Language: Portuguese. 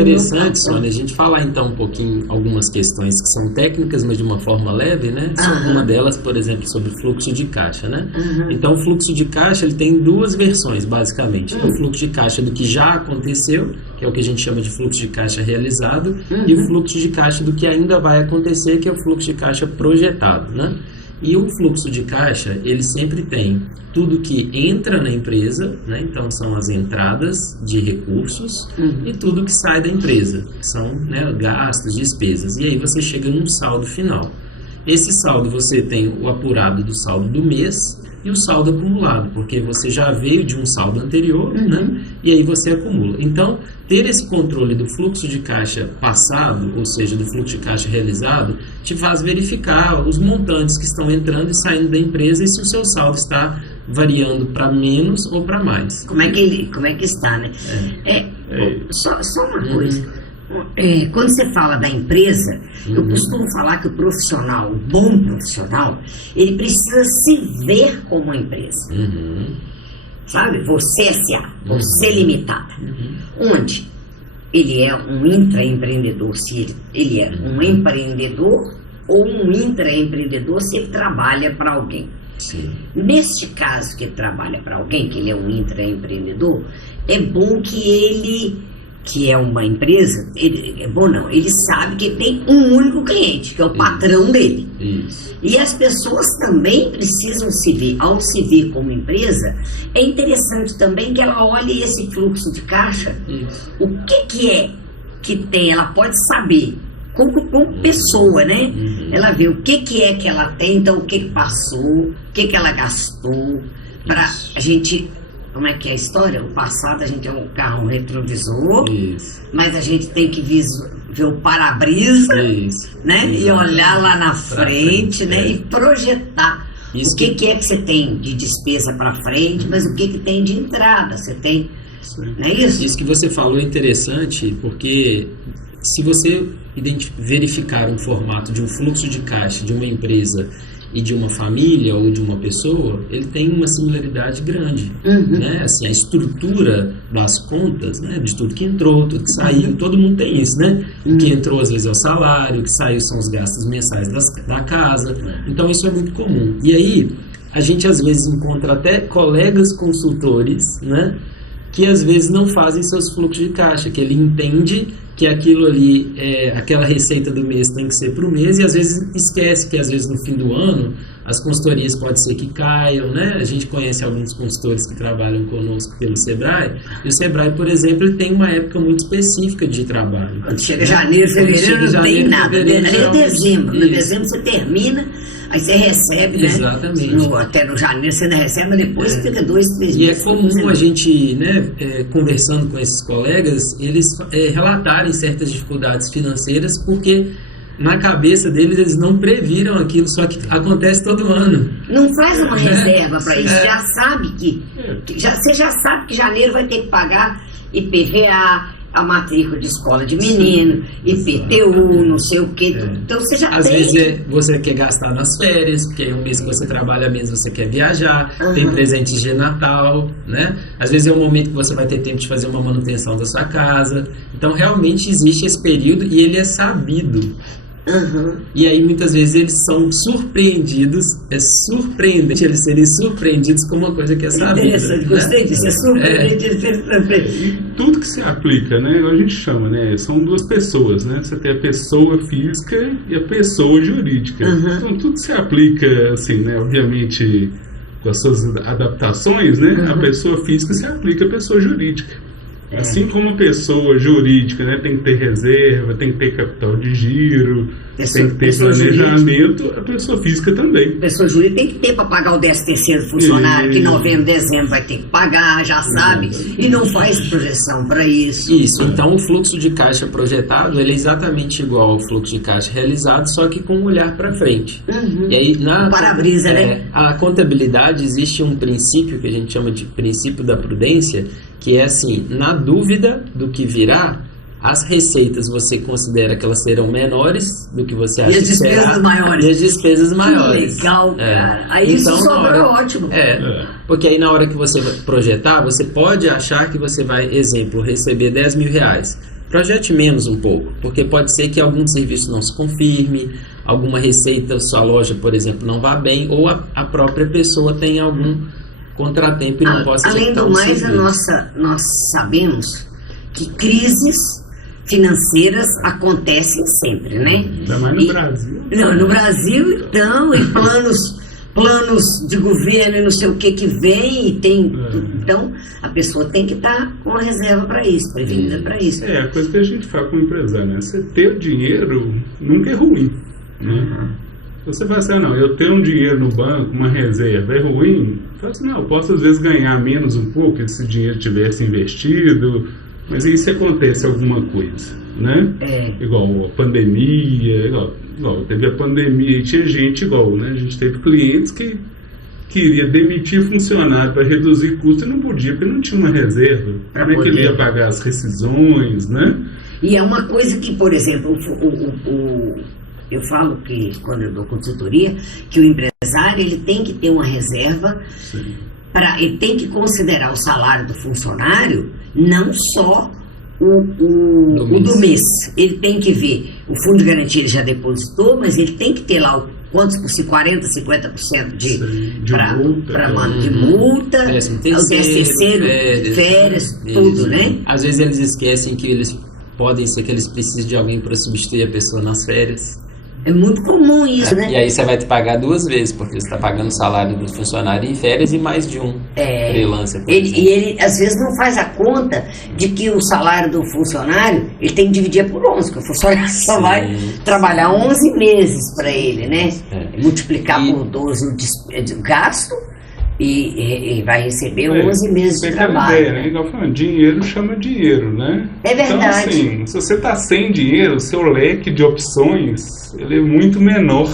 Interessante, Sônia, a gente falar então um pouquinho algumas questões que são técnicas, mas de uma forma leve, né? Uma delas, por exemplo, sobre fluxo de caixa, né? Então, o fluxo de caixa ele tem duas versões, basicamente. O fluxo de caixa do que já aconteceu, que é o que a gente chama de fluxo de caixa realizado, e o fluxo de caixa do que ainda vai acontecer, que é o fluxo de caixa projetado, né? E o fluxo de caixa, ele sempre tem tudo que entra na empresa, né? Então são as entradas de recursos e tudo que sai da empresa, que são, né, gastos, despesas. E aí você chega num saldo final. Esse saldo você tem o apurado do saldo do mês e o saldo acumulado, porque você já veio de um saldo anterior, né? E aí você acumula. Então, ter esse controle do fluxo de caixa passado, ou seja, do fluxo de caixa realizado, te faz verificar os montantes que estão entrando e saindo da empresa e se o seu saldo está variando para menos ou para mais. Como é que está, né? Só uma coisa. Quando você fala da empresa, eu costumo falar que o profissional, o bom profissional, ele precisa se ver como uma empresa. Sabe? Você S.A., você limitada. Onde ele é um intraempreendedor, se ele é um empreendedor, ou um intraempreendedor se ele trabalha para alguém. Sim. Neste caso que ele trabalha para alguém, que ele é um intraempreendedor, é bom que ele, que é uma empresa, ele sabe que tem um único cliente, que é o patrão dele. Isso. E as pessoas também precisam se ver, ao se ver como empresa, é interessante também que ela olhe esse fluxo de caixa, o que é que tem, ela pode saber, como pessoa, né? Ela vê o que é que ela tem, então o que passou, o que ela gastou, para a gente... Como é que é a história? O passado a gente é um carro retrovisor, mas a gente tem que ver o para-brisa, né? E olhar lá na frente, né? E projetar. O que é que você tem de despesa para frente, mas o que tem de entrada? Você tem, não é isso? Isso que você falou é interessante, porque se você verificar um formato de um fluxo de caixa de uma empresa e de uma família ou de uma pessoa, ele tem uma similaridade grande, né? Assim, a estrutura das contas, né? De tudo que entrou, tudo que saiu, todo mundo tem isso, né? O que entrou às vezes é o salário, o que saiu são os gastos mensais da casa, então isso é muito comum. E aí, a gente às vezes encontra até colegas consultores, né? Que às vezes não fazem seus fluxos de caixa, que ele entende que aquilo ali, aquela receita do mês tem que ser para o mês, e às vezes esquece que às vezes no fim do ano as consultorias pode ser que caiam, né? A gente conhece alguns consultores que trabalham conosco pelo Sebrae, e o Sebrae, por exemplo, ele tem uma época muito específica de trabalho. Quando chega janeiro, fevereiro, não tem nada. Ali é dezembro. No dezembro você termina, aí você recebe, exatamente, né? Até no janeiro você ainda recebe, mas depois fica 2, 3 meses. E é comum a gente, né, conversando com esses colegas, eles relatarem certas dificuldades financeiras, porque na cabeça deles eles não previram aquilo, só que acontece todo ano. Não faz uma reserva para isso, já sabe você já sabe que janeiro vai ter que pagar IPVA, a matrícula de escola de menino, IPTU, não sei o que. Então você já às vezes você quer gastar nas férias, porque é um mês que você trabalha mesmo, você quer viajar, tem presentes de Natal, né? Às vezes é um momento que você vai ter tempo de fazer uma manutenção da sua casa. Então realmente existe esse período e ele é sabido. E aí muitas vezes eles são surpreendidos, é surpreendente eles serem surpreendidos com uma coisa que é sabida. Interessante, gostei disso, é surpreendente. Tudo que se aplica, né, a gente chama, né, são duas pessoas, né, você tem a pessoa física e a pessoa jurídica. Então tudo que se aplica, assim, né, obviamente com as suas adaptações, né, a pessoa física se aplica à pessoa jurídica. Assim como a pessoa jurídica, né, tem que ter reserva, tem que ter capital de giro, tem que ter planejamento, a pessoa física também. A pessoa jurídica tem que ter para pagar o 13º funcionário, que em novembro, dezembro vai ter que pagar, já sabe, e não faz projeção para isso. Isso, então o fluxo de caixa projetado, ele é exatamente igual ao fluxo de caixa realizado, só que com um olhar para frente. E aí, para-brisa, né? A contabilidade, existe um princípio que a gente chama de princípio da prudência, que é assim, na dúvida do que virá, as receitas você considera que elas serão menores do que você acha que será. E as despesas maiores. E as despesas maiores. Que legal, cara. Aí então, isso sobra ótimo. Porque aí na hora que você projetar, você pode achar que você vai, exemplo, receber 10 mil reais. projete menos um pouco, porque pode ser que algum serviço não se confirme, alguma receita, sua loja, por exemplo, não vá bem, ou a própria pessoa tenha algum contratempo e não possa executar além do mais, serviço. nós sabemos que crises financeiras acontecem sempre, né? Ainda mais no Brasil. Não, no Brasil, então, e planos de governo e não sei o que vem, e tem. Então, a pessoa tem que estar com a reserva para isso, prevenida para isso. É, a coisa que a gente fala como empresário, né? Você ter o dinheiro nunca é ruim, né? Você fala assim, não, eu tenho um dinheiro no banco, uma reserva, é ruim? Fala assim, não, eu posso às vezes ganhar menos um pouco se esse dinheiro tivesse investido, mas aí se acontece alguma coisa, né? Igual a pandemia, igual teve a pandemia e tinha gente igual, né? A gente teve clientes que queria demitir funcionário para reduzir custo e não podia, porque não tinha uma reserva. Como é que ele ia pagar as rescisões, né? E é uma coisa que, por exemplo, eu falo que, quando eu dou consultoria, que o empresário ele tem que ter uma reserva, ele tem que considerar o salário do funcionário, não só o do mês. Ele tem que ver, o fundo de garantia ele já depositou, mas ele tem que ter lá quantos por si, 40%, 50% de multa, o 13º, férias, tudo, né? Às vezes eles esquecem que podem ser que eles precisem de alguém para substituir a pessoa nas férias. É muito comum isso, né? E aí você vai te pagar 2 vezes, porque você está pagando o salário do funcionário em férias e mais de um freelancer. E ele, às vezes, não faz a conta de que o salário do funcionário, ele tem que dividir por 11, porque o funcionário só vai trabalhar 11 meses para ele, né? Multiplicar por 12 o gasto e vai receber 11 meses de trabalho. Ideia, né? Igual falando, dinheiro chama dinheiro, né? É verdade. Então, assim, se você está sem dinheiro, o seu leque de opções ele é muito menor